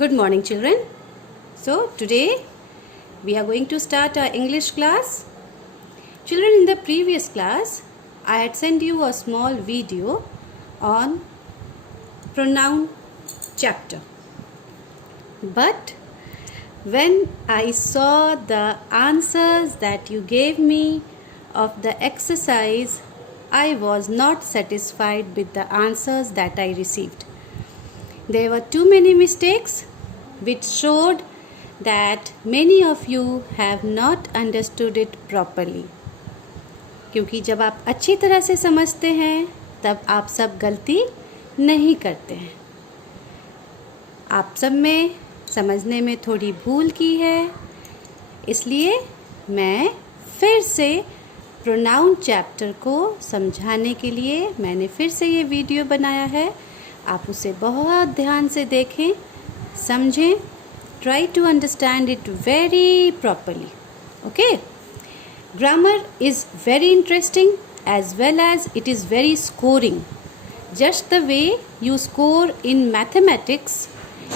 Good morning, children. So, today we are going to start our English class. Children, in the previous class, I had sent you a small video on pronoun chapter. But when I saw the answers that you gave me of the exercise, I was not satisfied with the answers that I received. There were too many mistakes which showed that many of you have not understood it properly. क्योंकि जब आप अच्छी तरह से समझते हैं तब आप सब गलती नहीं करते हैं. आप सब में समझने में थोड़ी भूल की है, इसलिए मैं फिर से प्रोनाउन चैप्टर को समझाने के लिए मैंने फिर से ये वीडियो बनाया है. आप उसे बहुत ध्यान से देखें, समझें. Try to understand it very properly. Okay. Grammar is very interesting as well as it is very scoring. Just the way you score in mathematics,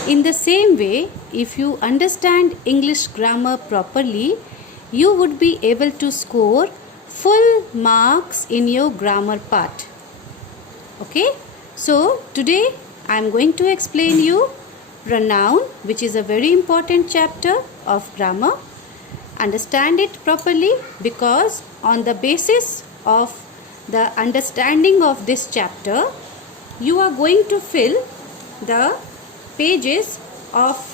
in the same way, if you understand English grammar properly, you would be able to score full marks in your grammar part. Okay? So, today I am going to explain you pronoun, which is a very important chapter of grammar. Understand it properly, because on the basis of the understanding of this chapter, you are going to fill the pages of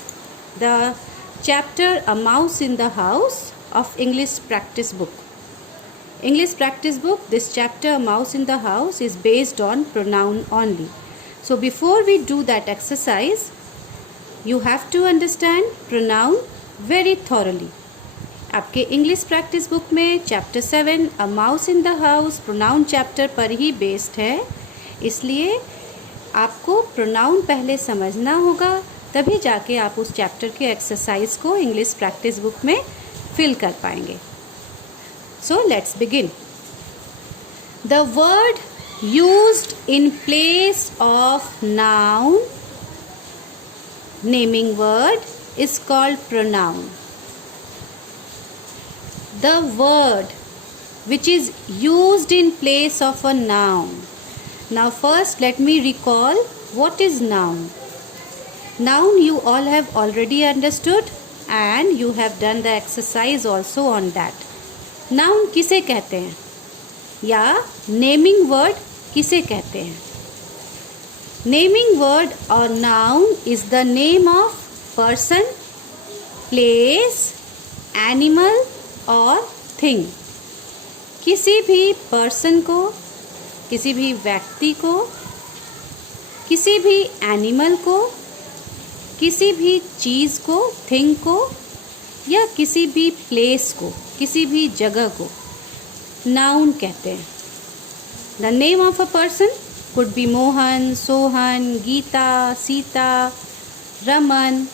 the chapter A Mouse in the House of English practice book. English practice book, this chapter A Mouse in the House is based on pronoun only. So before we do that exercise, you have to understand pronoun very thoroughly. आपके English practice book में chapter 7 a mouse in the house pronoun chapter पर ही based है, इसलिए आपको pronoun पहले समझना होगा, तभी जाके आप उस चैप्टर के एक्सरसाइज को इंग्लिश प्रैक्टिस बुक में फिल कर पाएंगे. So let's begin. The word used in place of noun, naming word, is called pronoun. The word which is used in place of a noun. Now first let me recall what is noun. Noun you all have already understood and you have done the exercise also on that. Noun किसे कहते हैं या naming word किसे कहते हैं? Naming word और noun is the name of person, place, animal और thing. किसी भी पर्सन को, किसी भी व्यक्ति को, किसी भी एनिमल को, किसी भी चीज़ को, थिंग को, या किसी भी प्लेस को, किसी भी जगह को नाउन कहते हैं. The name of a person could be Mohan, Sohan, Geeta, Sita, Raman.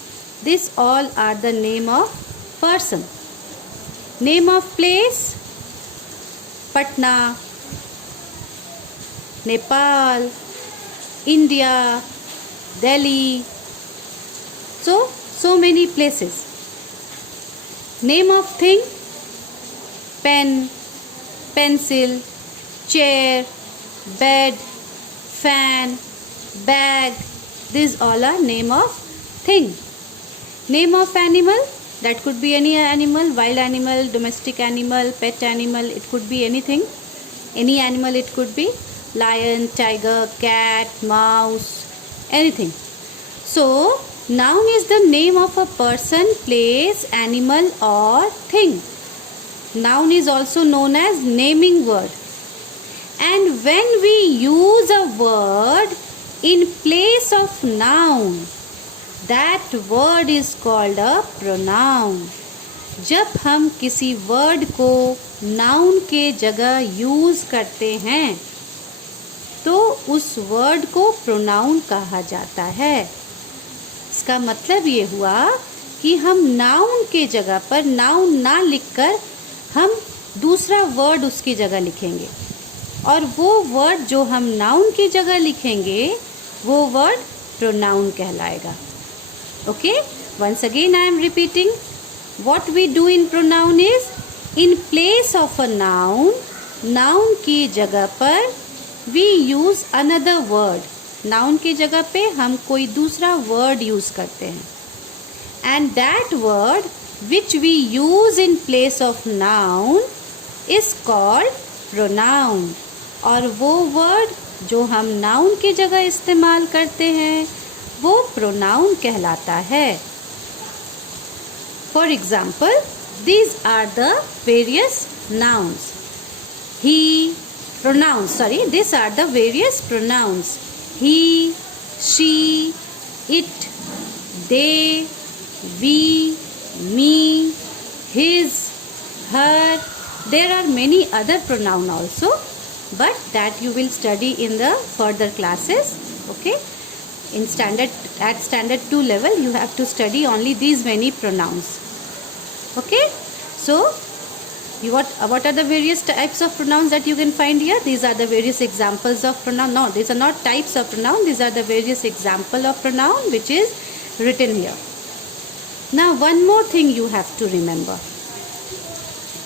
This all are the name of person. Name of place Patna, Nepal, India, Delhi. so many places. Name of thing pen, pencil, chair, bed, fan, bag. These all are name of thing. Name of animal, that could be any animal, wild animal, domestic animal, pet animal. It could be anything, any animal. It could be lion, tiger, cat, mouse, anything. So noun is the name of a person, place, animal or thing. Noun is also known as naming word. And when we use a word in place of noun, that word is called a pronoun. जब हम किसी word को noun के जगह use करते हैं तो उस वर्ड को प्रोनाउन कहा जाता है. इसका मतलब ये हुआ कि हम नाउन के जगह पर नाउन ना लिखकर हम दूसरा वर्ड उसकी जगह लिखेंगे, और वो वर्ड जो हम नाउन की जगह लिखेंगे वो वर्ड प्रोनाउन कहलाएगा. Okay, once again I am repeating. What we do in pronoun is, in place of a noun, noun की जगह पर we use another word. Noun की जगह पे हम कोई दूसरा word use करते हैं. And that word which we use in place of noun is called pronoun. और वो word जो हम noun की जगह इस्तेमाल करते हैं वो pronoun कहलाता है. For example, these are the various nouns. These are the various pronouns. He, she, it, they, we, me, his, her. There are many other pronouns also, but that you will study in the further classes. Okay, at standard 2 level you have to study only these many pronouns. Okay, so what are the various types of pronouns that you can find here? These are the various examples of pronoun. No, these are not types of pronoun. These are the various example of pronoun which is written here. Now one more thing you have to remember,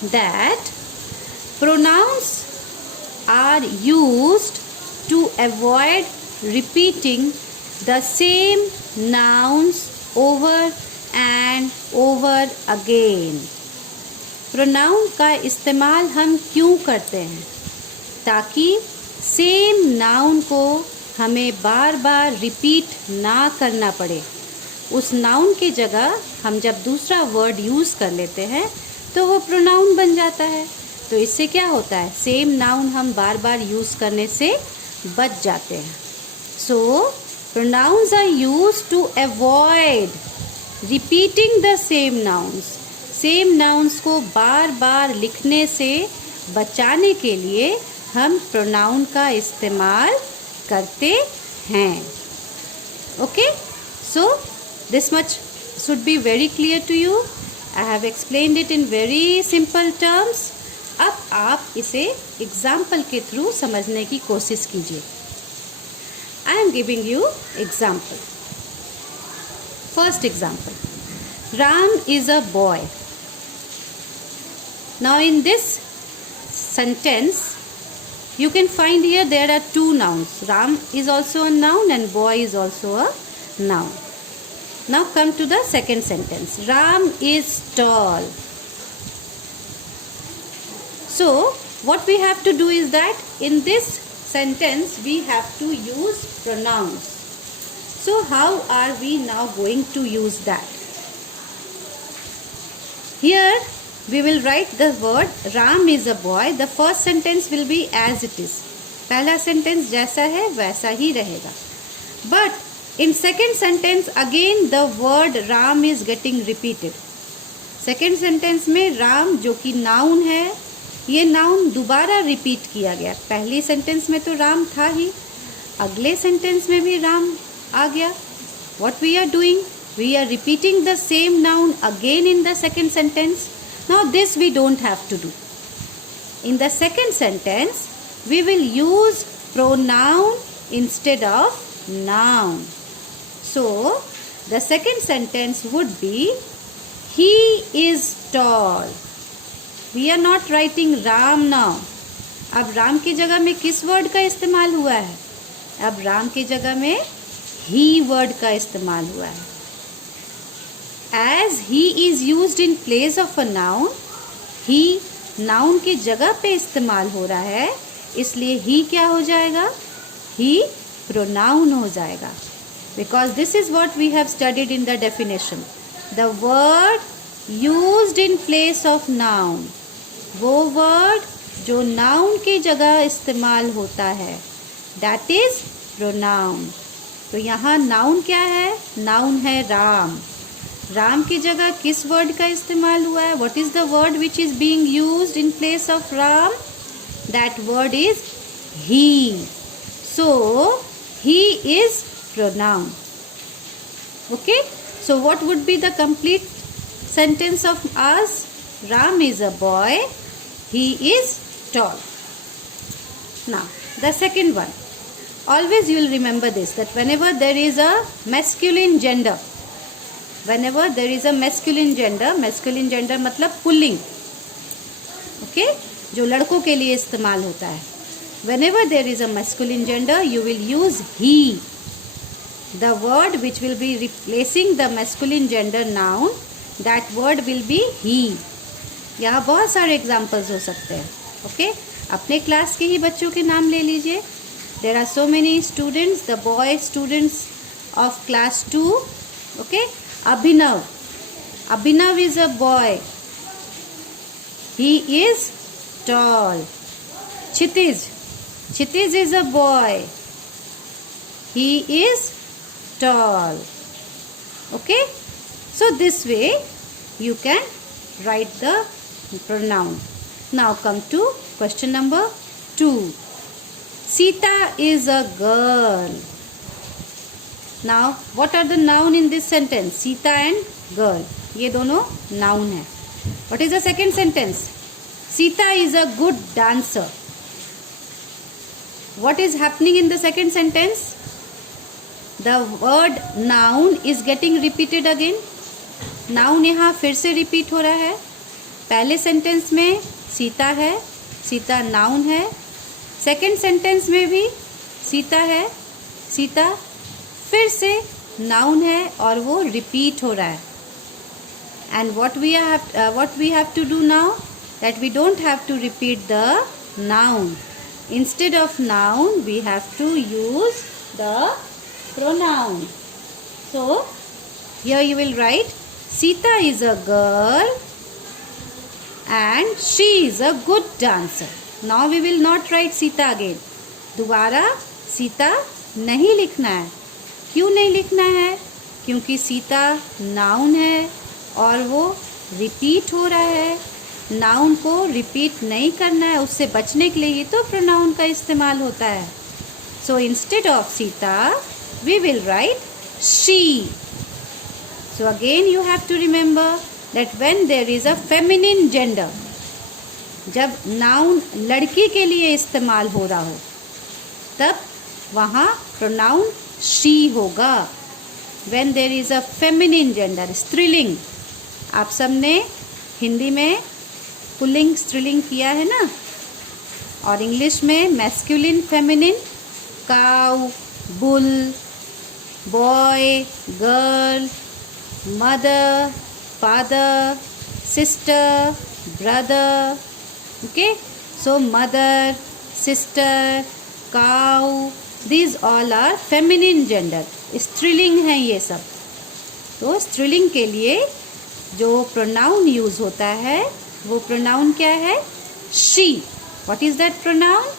that pronouns are used to avoid repeating the same nouns over and over again. Pronoun का इस्तेमाल हम क्यों करते हैं? ताकि same noun को हमें बार बार repeat ना करना पड़े. उस नाउन की जगह हम जब दूसरा वर्ड यूज़ कर लेते हैं तो वो प्रोनाउन बन जाता है. तो इससे क्या होता है, सेम नाउन हम बार बार यूज़ करने से बच जाते हैं. So pronouns are used to avoid repeating the same nouns. Same nouns को बार बार लिखने से बचाने के लिए हम प्रोनाउन का इस्तेमाल करते हैं. Okay, so this much should be very clear to you. I have explained it in very simple terms. अब आप इसे एग्जाम्पल के थ्रू समझने की कोशिश कीजिए. I am giving you example. First example, Ram is a boy. Now in this sentence you can find here there are two nouns. Ram is also a noun and boy is also a noun. Now come to the second sentence. Ram is tall. So what we have to do is that in this sentence we have to use pronouns. So how are we now going to use that? Here we will write the word Ram is a boy. The first sentence will be as it is. पहला sentence जैसा है वैसा ही रहेगा. But in second sentence again the word Ram is getting repeated. Second sentence में राम जो कि noun है, ये noun दोबारा repeat किया गया. पहली sentence में तो राम था ही, अगले sentence में भी राम आ गया. What we are doing? We are repeating the same noun again in the second sentence. Now this we don't have to do. In the second sentence, we will use pronoun instead of noun. So, the second sentence would be, he is tall. We are not writing Ram now. अब राम की जगह में किस word का इस्तेमाल हुआ है? अब राम की जगह में he वर्ड का इस्तेमाल हुआ है. As he is used in place of a noun, he noun की जगह पे इस्तेमाल हो रहा है, इसलिए he क्या हो जाएगा? He pronoun हो जाएगा. Because this is what we have studied in the definition. The word used in place of noun, वो word जो noun की जगह इस्तेमाल होता है, that is pronoun. तो यहाँ noun क्या है? Noun है राम. राम की जगह किस वर्ड का इस्तेमाल हुआ है? What is the word which is being used in place of Ram? That word is he. So he is pronoun. Okay. So what would be the complete sentence of us? Ram is a boy. He is tall. Now the second one. Always you will remember this, that whenever there is a masculine gender, whenever there is a masculine gender मतलब pulling, okay, जो लड़कों के लिए इस्तेमाल होता है. Whenever there is a masculine gender, you will use he. The word which will be replacing the masculine gender noun, that word will be he. यहाँ बहुत सारे एग्जाम्पल्स हो सकते हैं. ओके, अपने क्लास के ही बच्चों के नाम ले लीजिए. There are so many students, the boy students of class 2. Okay, Abhinav. Abhinav is a boy. He is tall. Kshitij. Kshitij is a boy. He is tall. Okay, so this way you can write the pronoun. Now come to question number 2. Sita is a girl. Now what are the noun in this sentence? Sita and girl, ये दोनों noun है. What is the second sentence? Sita is a good dancer. What is happening in the second sentence? The word noun is getting repeated again. Noun यहाँ फिर से repeat हो रहा है. पहले sentence में सीता है, सीता noun है. सेकेंड सेंटेंस में भी सीता है, सीता फिर से नाउन है और वो रिपीट हो रहा है. And what we have to do now, that we don't have to repeat the noun. Instead of noun we have to use the pronoun. So here you will write Sita is a girl and she is a good dancer. Now we will not write Sita again. दोबारा सीता नहीं लिखना है. क्यों नहीं लिखना है? क्योंकि Sita noun है और वो रिपीट हो रहा है. नाउन को रिपीट नहीं करना है, उससे बचने के लिए ही तो प्रोनाउन का इस्तेमाल होता है. So instead of Sita we will write she. So again you have to remember that when there is a feminine gender, जब नाउन लड़की के लिए इस्तेमाल हो रहा हो तब वहाँ प्रोनाउन शी होगा. When there is a feminine gender, स्त्रीलिंग, आप सबने हिंदी में पुल्लिंग स्त्रीलिंग किया है ना, और इंग्लिश में masculine feminine, cow, bull, boy, girl, mother, father, sister, brother. Okay, so mother, sister, cow, these all are feminine gender. स्त्रीलिंग हैं ये सब. तो स्त्रीलिंग के लिए जो प्रोनाउन यूज होता है वो प्रोनाउन क्या है? she. What is that pronoun?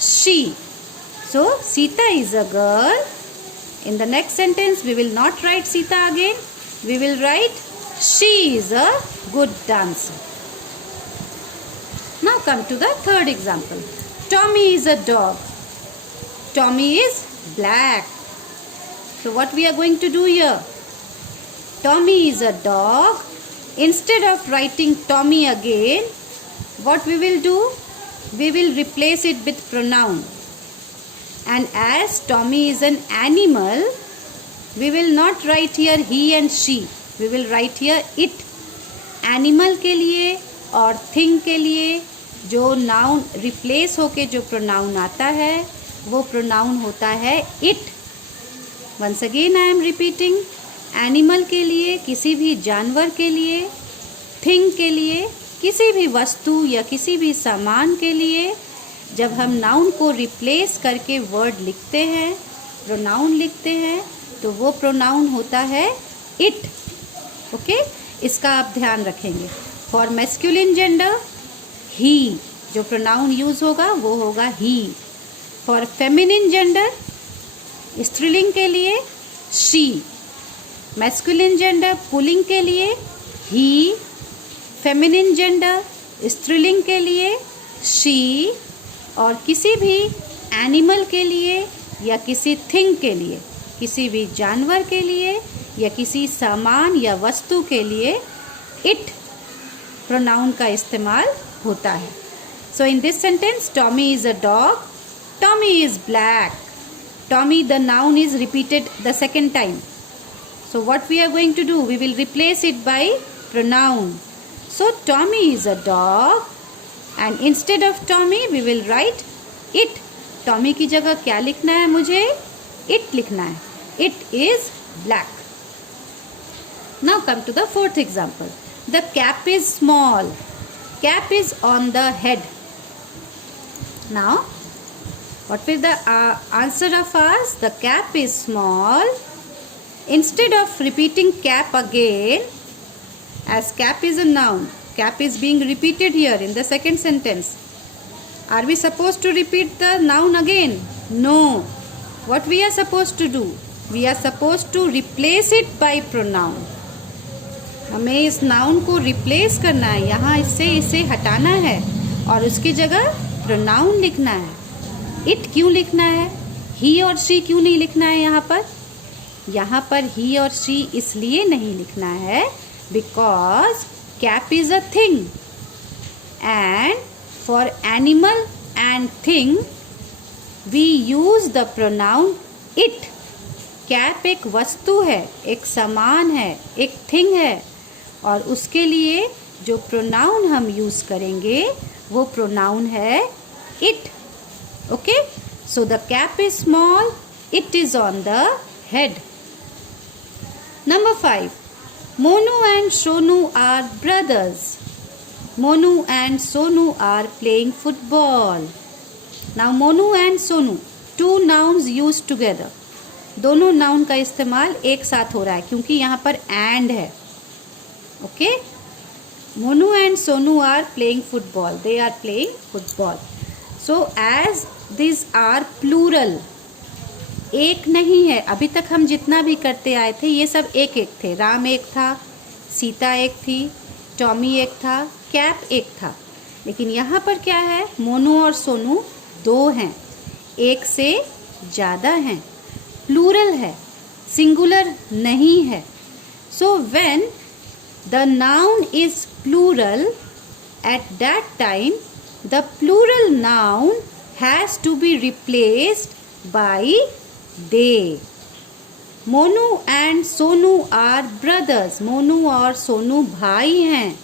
she. So Sita is a girl. In the next sentence we will not write Sita again. We will write she is a good dancer. Now come to the third example. Tommy is a dog. Tommy is black. So what we are going to do here? Tommy is a dog. Instead of writing Tommy again, what we will do? We will replace it with pronoun. And as Tommy is an animal, we will not write here he and she. We will write here it. Animal के लिए और thing के लिए जो noun replace होके जो pronoun आता है वो प्रोनाउन होता है it. Once again I am repeating. Animal के लिए, किसी भी जानवर के लिए, थिंग के लिए, किसी भी वस्तु या किसी भी सामान के लिए जब हम नाउन को रिप्लेस करके वर्ड लिखते हैं, प्रोनाउन लिखते हैं, तो वो प्रोनाउन होता है इट. ओके, इसका आप ध्यान रखेंगे. फॉर मैस्कुलिन जेंडर ही, जो प्रोनाउन यूज होगा वो होगा ही. फॉर फेमिनिन जेंडर, स्त्रीलिंग के लिए शी. मैस्कुलिन जेंडर पुल्लिंग के लिए ही. फेमिनिन जेंडर स्त्रीलिंग के लिए शी. और किसी भी एनिमल के लिए या किसी थिंग के लिए, किसी भी जानवर के लिए या किसी सामान या वस्तु के लिए इट प्रोनाउन का इस्तेमाल होता है. So in this sentence Tommy is a dog, Tommy is black. Tommy the noun is repeated the second time. So what we are going to do? We will replace it by pronoun. So Tommy is a dog and instead of Tommy we will write it. Tommy की जगह क्या लिखना है मुझे? It लिखना है. It is black. Now come to the fourth example. The cap is small. Cap is on the head. Now, what will the answer of us? The cap is small. Instead of repeating cap again, as cap is a noun, cap is being repeated here in the second sentence. Are we supposed to repeat the noun again? No. What we are supposed to do? We are supposed to replace it by pronoun. हमें इस noun को replace करना है, यहाँ इससे इसे हटाना है और उसकी जगह प्रोनाउन लिखना है. इट क्यों लिखना है? ही और शी क्यों नहीं लिखना है यहाँ पर? यहाँ पर ही और शी इसलिए नहीं लिखना है because cap is a thing and for animal and thing we use the pronoun it. Cap एक वस्तु है, एक सामान है, एक थिंग है और उसके लिए जो प्रोनाउन हम यूज करेंगे वो प्रोनाउन है it. Okay, so the cap is small, it is on the head. Number 5. Monu and Sonu are brothers. Monu and Sonu are playing football. Now Monu and Sonu, two nouns used together. दोनों noun का इस्तेमाल एक साथ हो रहा है क्योंकि यहाँ पर and है. Okay? Monu and Sonu are playing football. They are playing football. So as these are plural. एक नहीं है. अभी तक हम जितना भी करते आए थे ये सब एक एक थे. राम एक था, सीता एक थी, टॉमी एक था, कैप एक था. लेकिन यहाँ पर क्या है? मोनू और सोनू दो हैं, एक से ज़्यादा हैं, प्लूरल है, सिंगुलर नहीं है. So when the noun is plural at that time the plural noun has to be replaced by they. Monu and Sonu are brothers. Monu और सोनू भाई हैं.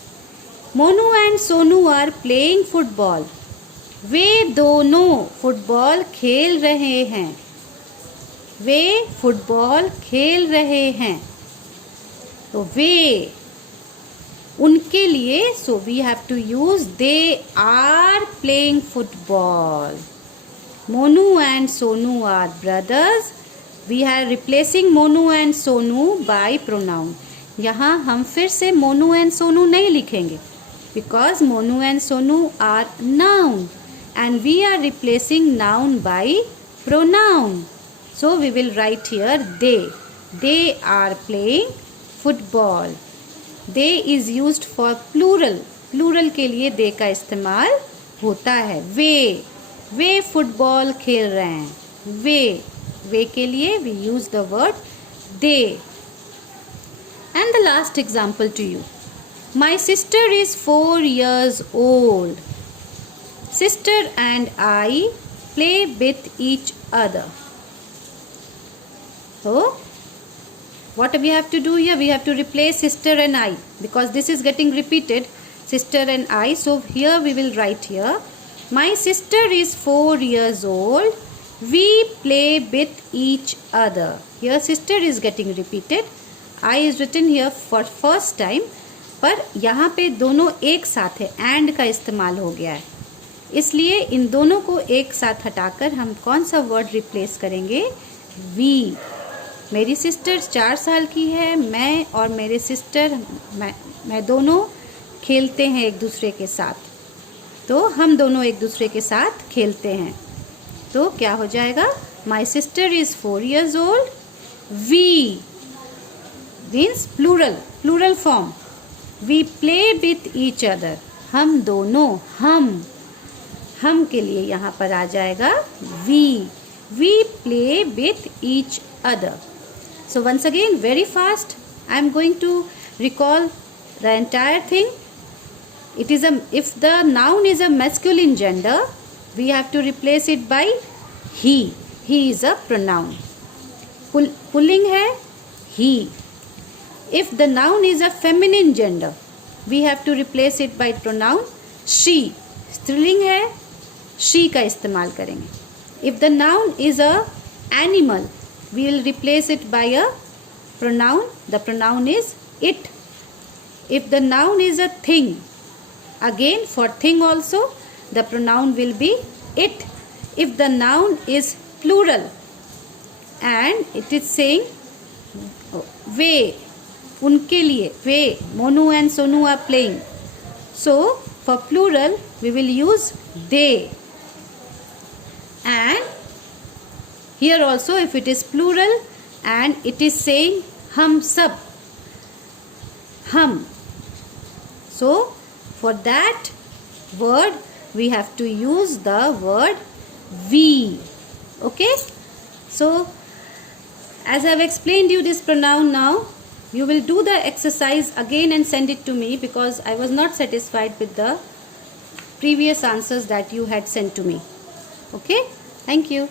Monu and Sonu are playing football. वे दोनों फुटबॉल खेल रहे हैं. वे फुटबॉल खेल रहे हैं. तो वे उनके लिए, so we have to use they are playing football. Monu and Sonu are brothers. We are replacing Monu and Sonu by pronoun. यहाँ हम फिर से Monu and Sonu नहीं लिखेंगे because Monu and Sonu are noun and we are replacing noun by pronoun. So we will write here they. They are playing football. They is used for plural. Plural के लिए they का इस्तेमाल होता है. वे football खेल रहे हैं. वे के लिए we use the word they. And the last example to you. My sister is 4 years old. Sister and I play with each other. So what we have to do here? We have to replace sister and I because this is getting repeated. Sister and I. So here we will write here. My sister is 4 years old. We play with each other. Here sister is getting repeated. I is written here for first time. पर यहाँ पे दोनों एक साथ है. and का इस्तेमाल हो गया है. इसलिए इन दोनों को एक साथ हटाकर हम कौन सा वर्ड रिप्लेस करेंगे? we. मेरी सिस्टर 4 साल की है. मैं और मेरे सिस्टर मैं दोनों खेलते हैं एक दूसरे के साथ. तो हम दोनों एक दूसरे के साथ खेलते हैं. तो क्या हो जाएगा? My sister is 4 years old. We means plural form. We play with each other. हम दोनों, हम के लिए यहाँ पर आ जाएगा we play with each other. So once again very fast I am going to recall the entire thing. If the noun is a masculine gender, we have to replace it by he. He is a pronoun. Pulling है he. if the noun is a feminine gender, we have to replace it by pronoun she. स्त्रीलिंग है, she का इस्तेमाल करेंगे. If the noun is a animal, we will replace it by a pronoun. The pronoun is it. If the noun is a thing, again for thing also the pronoun will be it. If the noun is plural and it is saying वे, उनके लिए, वे, Monu and Sonu are playing. So for plural we will use they. And here also if it is plural and it is saying हम सब, हम. So for that word we have to use the word we. Okay. So as I have explained you this pronoun now, you will do the exercise again and send it to me because I was not satisfied with the previous answers that you had sent to me. Okay. Thank you.